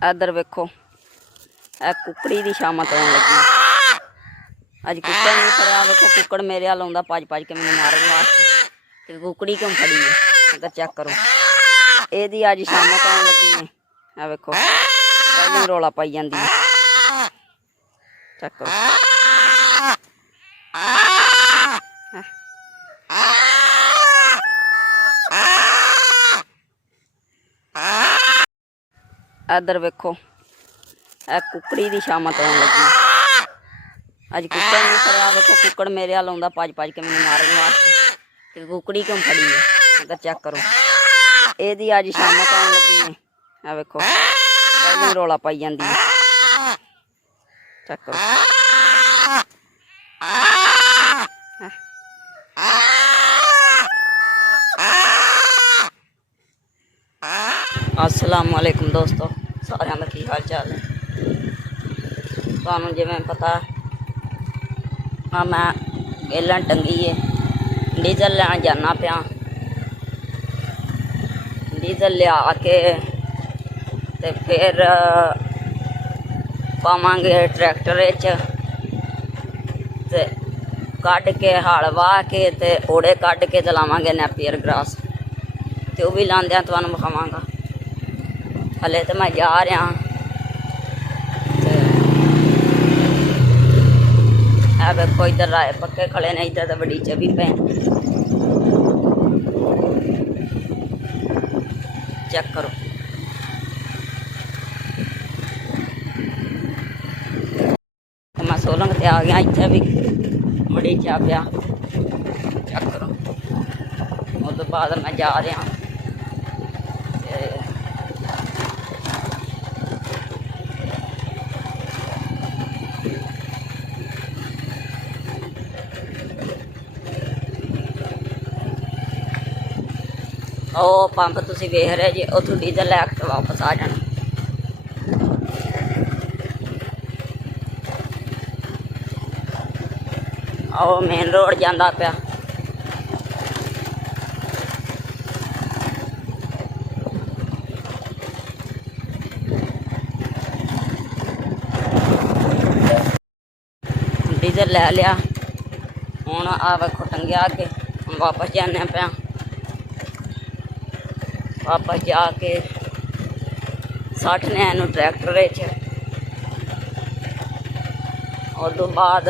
इधर वेखो कुकड़ी की शामत आने लगी। अज कुकड़ नहीं फड़िया। वेखो कुकड़ मेरे वाल आंदा भज भज के मैंने मारन वास्ते। कुकड़ी क्यों फड़ी है इधर चेक करो। यदी अज शामत आने लगी है। आ वेखो पहले ही रौला पाई जाती है। चेक करो। इधर वेखो कुकड़ी की शामत आने लगी। अज कुकड़ नहीं फड़िया। वेखो कुकड़ मेरे वाल आंदा भज भज के मैंने मारन वास्ते। कुकड़ी क्यों फड़ी है इधर चेक करो। यदी अज शामत आने लगी है। आ वेखो पहले ही रौला पाई जाती है। चेक करो। अस्सलाम वालेकुम दोस्तों, सारे का की हाल चाल है। तुहानू जिवें पता मैं गेलन टंगी है। डीजल लैन जाना पिया। डीजल लिया के ते फिर पावांगे ट्रैक्टर ते कढ़ के हल वाह के ते ओड़े कढ़ के ते लावांगे नैपियर ग्रास ते वह भी लांदियां तुहानू विखावांगा। हले तो मैं जा रहा वेखो इधर राय पक्के खड़े ने। इधर तो बगीचे भी पे चेक करो। मैं सोलंग ते आ गया। इतने भी बगीचा पिया चेक करो। उस बाद मैं जा रहा ਉਹ पंप तुसीं वेख रहे जी। उतों डीजल लैके वापस आ जाना। ਉਹ मेन रोड जाता पिया। डीजल लै लिया। हुण आ वेखो टंगिया अगे। हम वापस जाने पिया। वापस जाके सट्ठने ट्रैक्टर उस तो बाद